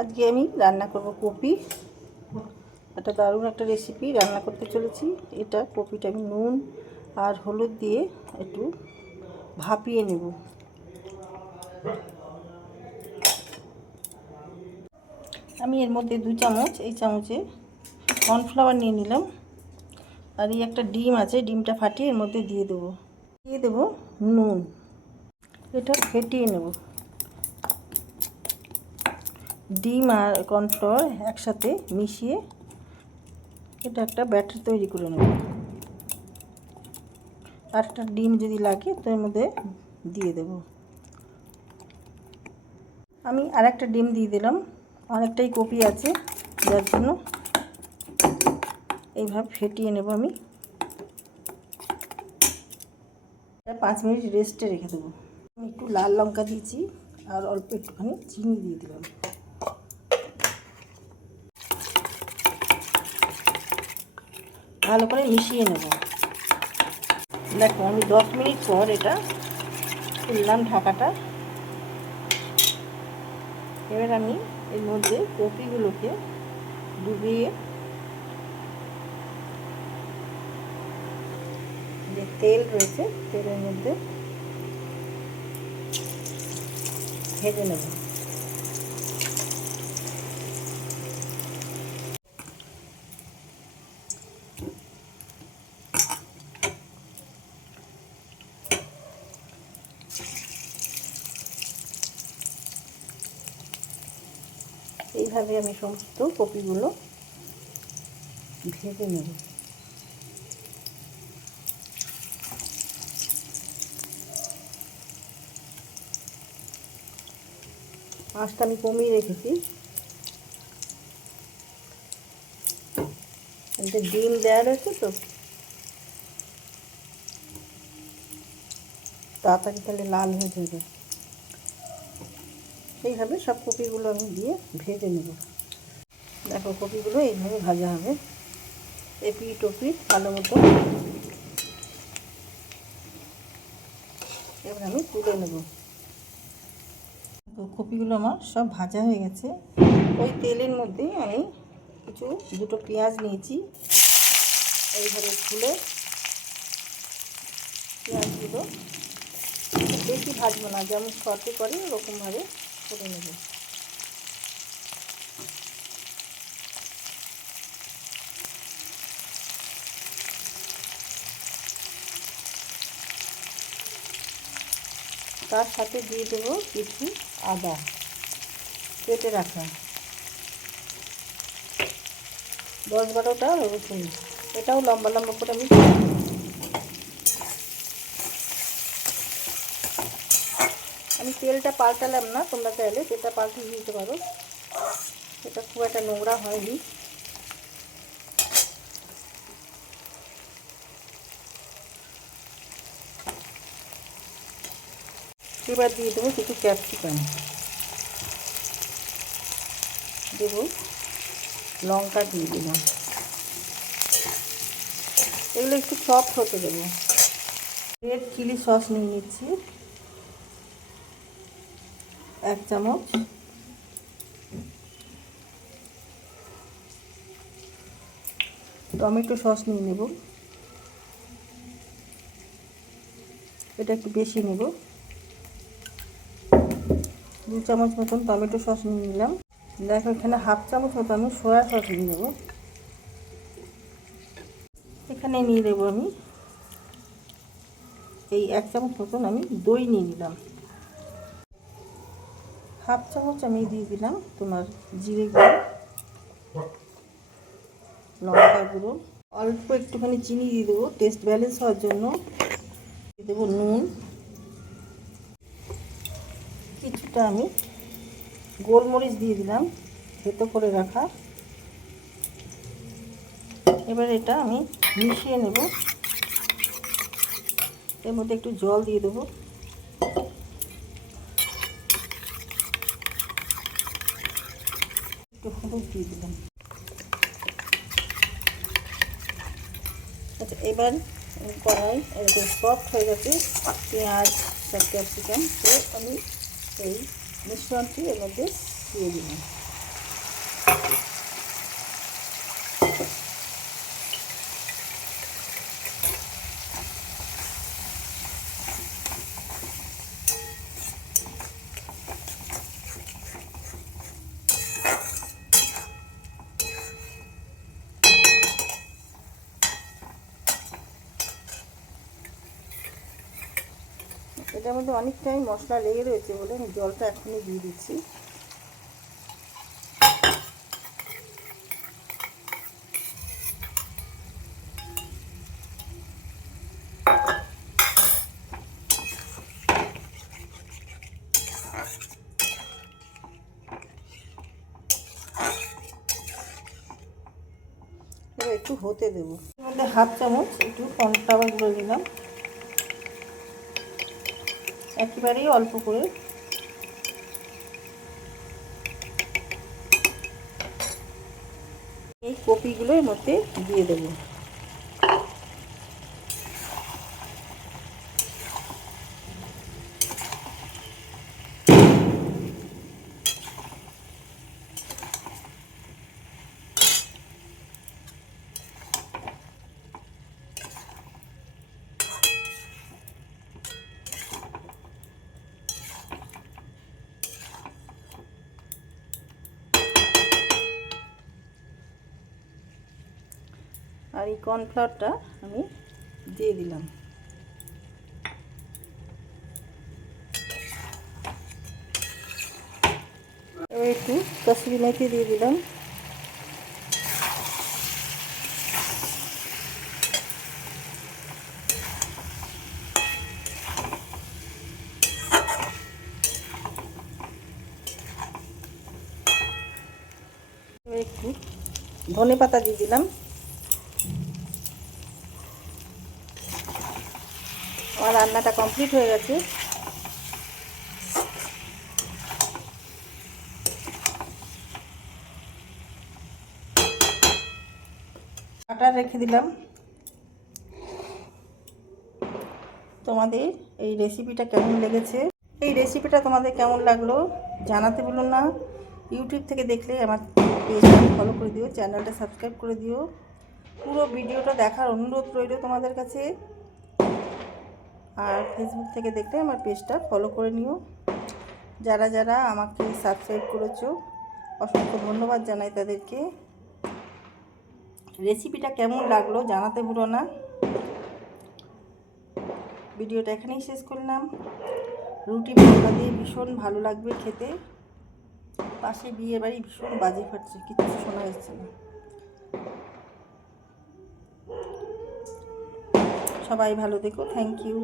আজকে আমি রান্না করব কপি। একটা দারুণ একটা রেসিপি রান্না করতে চলেছি। এটা কপিটা আমি নুন আর হলুদ দিয়ে একটু ভাপিয়ে নেব। আমি এর মধ্যে 2 চামচ এই চামচে কর্নফ্লাওয়ার নিয়ে নিলাম। আর এই একটা ডিম আছে, ডিমটা ফাটিয়ে এর মধ্যে দিয়ে দেবো নুন। এটা ফেটিয়ে নেব। ডিম আর কর্নফ্লাওয়ার একসাথে মিশিয়ে এটা একটা ব্যাটার তৈরি করে নেব। আর একটা ডিম যদি লাগে তো এর মধ্যে দিয়ে দেব। আমি আর একটা ডিম দিয়ে দিলাম, অনেকটাই কপি আছে যার জন্য এইভাবে ফেটিয়ে নেব। আমি 5 মিনিট রেস্টে রেখে দেবো। আমি একটু লাল লঙ্কা দিয়েছি আর অল্প একটুখানি চিনি দিয়ে দিলাম। ভালো করে মিশিয়ে নেব। দেখো আমি 10 মিনিট পর এটা খুললাম ঢাকাটা। এবার আমি এর মধ্যে কপিগুলোকে ডুবিয়ে যে তেল রয়েছে তেলের মধ্যে ভেজে নেব। এইভাবে আমি সমস্ত কপিগুলো ভেজে নেব। আঁচটা আমি কমিয়ে রেখেছি। এটা ডিম দেওয়া রয়েছে তো তাড়াতাড়ি তাহলে লাল হয়ে যাবে। এইভাবে সব কপিগুলো আমি দিয়ে ভেজে নেব। দেখো কপিগুলো এইভাবে ভাজা হবে, এপিট ওপিট ভালো মতো। এবার আমি তুলে নেব। কপিগুলো আমার সব ভাজা হয়ে গেছে। ওই তেলের মধ্যে আমি দুটো পেঁয়াজ নিয়েছি, এইভাবে খুলে পেঁয়াজগুলো বেশি ভাজবো না, যেমন শর্টে করে ওরকমভাবে করে নেব। তার সাথে দিয়ে দেবো কিছু আদা কেটে রাখা, 10-12টা রসুন, এটাও লম্বা লম্বা করে আমি তেলটা পাল্টালাম না, তোমরা চাইলে তেলটা পাল্টে দিতে পারো, এটা খুব একটা নোংরা হয়নি। এবার দিয়ে দেবো কিছু ক্যাপসিকাম, দেবো লঙ্কা দিয়ে দিলাম। এগুলো একটু সফট হতে দেবো। রেড চিলি সস নিয়ে নিচ্ছি 1 চামচ, টমেটো সস নিয়ে নেব, এটা একটু বেশি নেব, 2 চামচ মতন টমেটো সস নিয়ে নিলাম। দেখো এখানে 1/2 চামচ মতো আমি সয়া সস নিয়ে নেব। এখানে নিয়ে নেব আমি এই 1 চামচ মতন আমি দই নিয়ে নিলাম। 1/2 চামচ আমি দিয়ে দিলাম তোমার জিরে গুঁড়ো, লঙ্কা গুঁড়ো, অল্প একটুখানি চিনি দিয়ে দেবো টেস্ট ব্যালেন্স হওয়ার জন্য, দিয়ে দেবো নুন, কিছুটা আমি গোলমরিচ দিয়ে দিলাম থেতো করে রাখা। এবার এটা আমি মিশিয়ে নেব। এর মধ্যে একটু জল দিয়ে দেবো, একটু হলুদ দিয়ে দিলাম। আচ্ছা এবার কড়াই এরকম সফট হয়ে গেছে পেঁয়াজ সব ক্যাপসিকাম, তো আমি এই মিশ্রণটি এর মধ্যে দিয়ে দিলাম। এটার মধ্যে অনেকটাই মশলা লেগে রয়েছে বলে আমি জলটা এখনই দিয়ে দিচ্ছি। এবার একটু হতে দেবো। এর মধ্যে হাফ চামচ একটু কর্নফ্লাওয়ার গুঁড়ো দিলাম, একেবারেই অল্প করে। এই কপিগুলো এর মধ্যে দিয়ে দেবো। আর এই কর্নফ্লাওয়ারটা আমি দিয়ে দিলাম। এবার একটু কসুরি মেথি দিয়ে দিলাম। এবার একটু ধনে পাতা দিয়ে দিলাম। আমার রান্নাটা কমপ্লিট হয়ে গেছে। বাটার রেখে দিলাম। তোমাদের এই রেসিপিটা কেমন লেগেছে, এই রেসিপিটা তোমাদের কেমন লাগলো জানাতে ভুলো না। ইউটিউব থেকে দেখলে আমার পেজটা ফলো করে দিও, চ্যানেলটা সাবস্ক্রাইব করে দিও। পুরো ভিডিওটা দেখার অনুরোধ রইল তোমাদের কাছে। আর ফেসবুক থেকে দেখলে আমার পেজটা ফলো করে নিও। যারা যারা আমাকে সাবস্ক্রাইব করেছো অসংখ্য ধন্যবাদ জানাই তাদেরকে। রেসিপিটা কেমন লাগলো জানাতে ভুলো না। ভিডিওটা এখানেই শেষ করলাম। রুটি পরোটা দিয়ে ভীষণ ভালো লাগবে খেতে। পাশে বিয়ে বাড়ি ভীষণ বাজি ফাটছে, কিছু শোনা যাচ্ছে না। সবাই ভালো থেকো, থ্যাংক ইউ।